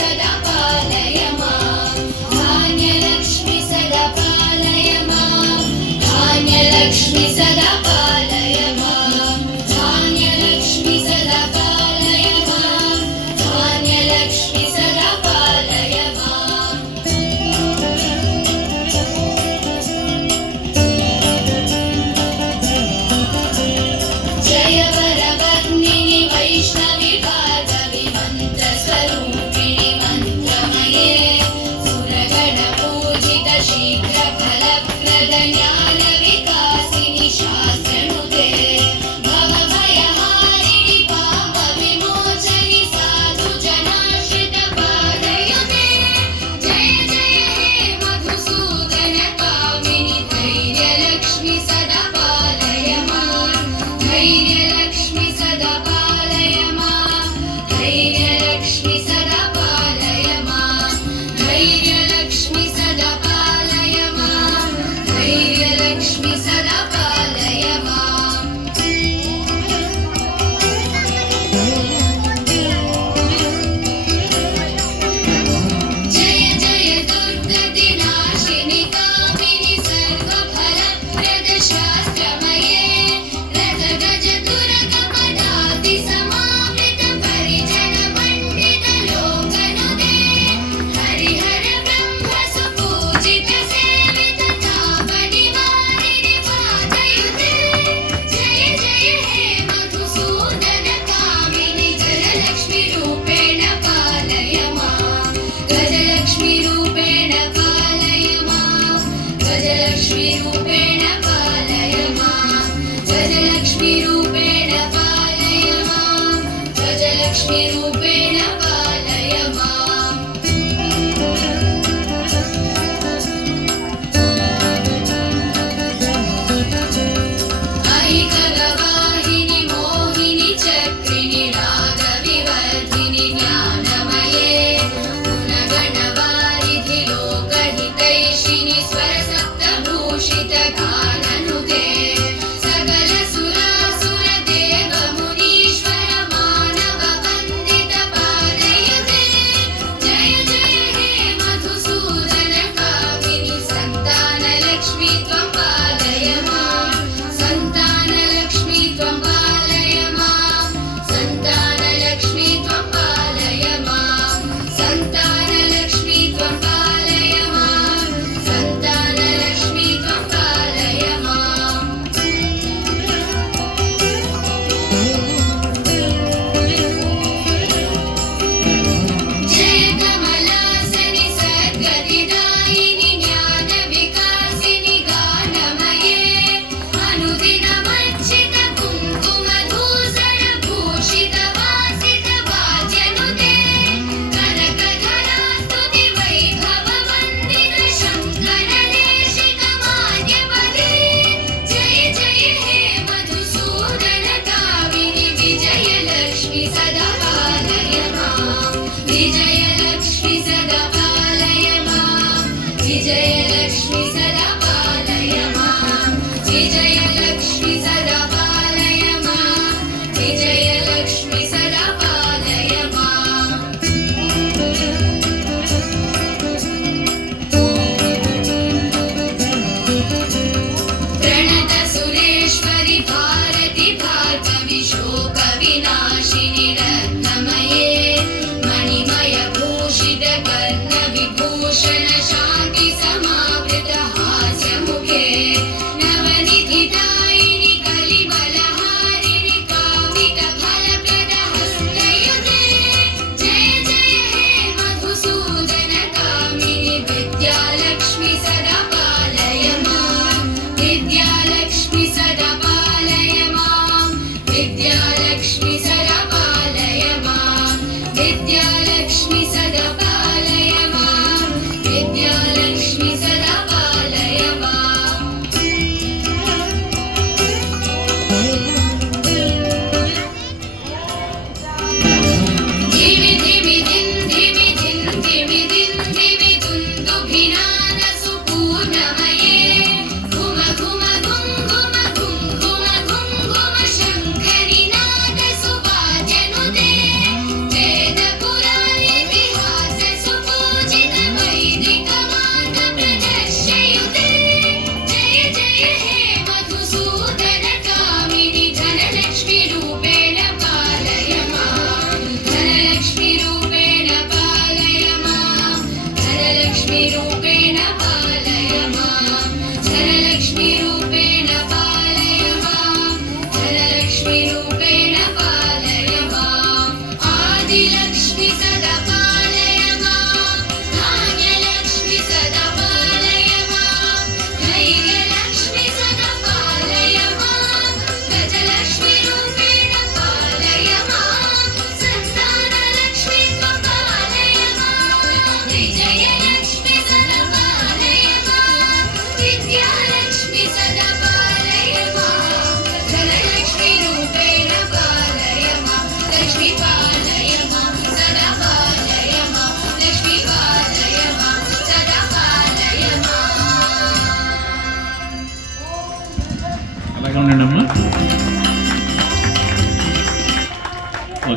सदा पालय मां धान्यलक्ष्मी सदा पालय मां धान्यलक्ष्मी सदा पालय मां धान्यलक्ष्मी सदा पालय मां धान्यलक्ष्मी सदा पालय मां जय वरवर्णिनि वैष्णवि भार्गवि मन्त्रस्वरूपिणि मन्त्रमये सुरगणपूजित शीघ्रफलप्रद ज्ञानविकासिनि शास्त्रनुते भवभयहारिणि पापविमोचनि साधुजनाश्रितपादयुते जय जय हे मधुसूदनकामिनि धैर्यलक्ष्मी सदा पालय मां धैर्यलक्ष्मी सदा पालय मां धैर्यलक्ष्मी सदा पालय मां धैर्यलक्ष्मी सदा पालय मां धैर्यलक्ष्मी सदा पालय मां जय जय दुर्गतिनाशिनि कामिनि सर्वफलप्रद शास्त्रमये रथगज तुरगपदाति समावृत परिजन मण्डित लोकनुते हरिहर ब्रह्म सुपूजित सेवित तापनिवारिणि पादयुते जय जय हे मधुसूदन कामिनि गजलक्ष्मी रूपेण पालय मां गजलक्ष्मी रूपेण पालय मां गजलक्ष्मी रूपेण पालय मां गजलक्ष्मी रूपेण पालय मां गजलक्ष्मी रूपेण पालय मां अयि खगवाहिनि मोहिनि चक्रिणि रागविवर्धिनि ज्ञानमये गुणगणवारिधि लोकहितैषिणि स्वरसप्तभूषित गाननुते सकल सुरासुर देव मुनीश्वर मानव वन्दित पादयुते जय जय हे मधुसूदन कामिनि सन्तानलक्ष्मी त्वं पालय मां सन्तानलक्ष्मी त्वं पालय मां सन्तानलक्ष्मी त्वं पालय मां सन्तानलक्ष्मी त्वं पालय मां सन्तानलक्ष्मी त्वं पालय मां जय कमलासनि सद्गतिदायिनि ज्ञानविकासिनि गानमये अनुदिनमर्चित कुङ्कुमधूसरभूषित वासित वाद्यनुते कनकधरास्तुति वैभववन्दित शङ्करदेशिकमान्यपदे जय जय हे मधुसूदन कामिनि विजयलक्ष्मी सदा पालय मां विजयलक्ष्मी सदा पालय मां विजयलक्ष्मी सदा पालय मां विजयलक्ष्मी सदा पालय मां विजयलक्ष्मी सदा पालय मां प्रणत सुरेश्वरि भारति भार्गवि शोकविनाशिनि रत्नमये मणिमय भूषित कर्णविभूषण शान्ति समावृत हास्यमुखे नवनिधिदायिनि कलिबलहारिणि कामित फलप्रद हस्तयुते जय जय हे मधुसूदन कामिनि विद्यालक्ष्मी सदा पालय मां विद्यालक्ष्मी सदा पालय मां विद्यालक्ष्मी सदा पालय मां विद्यालक्ष्मी सदा पालय मां विद्यालक्ष्मी सदा पालय मां धिमि धिमि धिं धिमि धिं धिमि धिं धिमि दुन्दुभिनाद सुपूर्णमये घुम घुम घुं घुम घुं घुम घुं घुम शङ्करिनाद सुवाद्यनुते वेदपुराणितिहास धनलक्ष्मीरूपेण पालय मां धनलक्ष्मीरूपेण पालय मां धनलक्ष्मीरूपेण पालय मां धनलक्ष्मीरूपेण पालय माम् आदिलक्ष्मी सदा पालय मां धान्यलक्ष्मी सदा पालय मां धैर्यलक्ष्मी सदा पालय मां गजलक्ष्मीरूपेण पालय मां सन्तानलक्ष्मी पालय मां विजयलक्ष्मी सदा पालय मां विद्या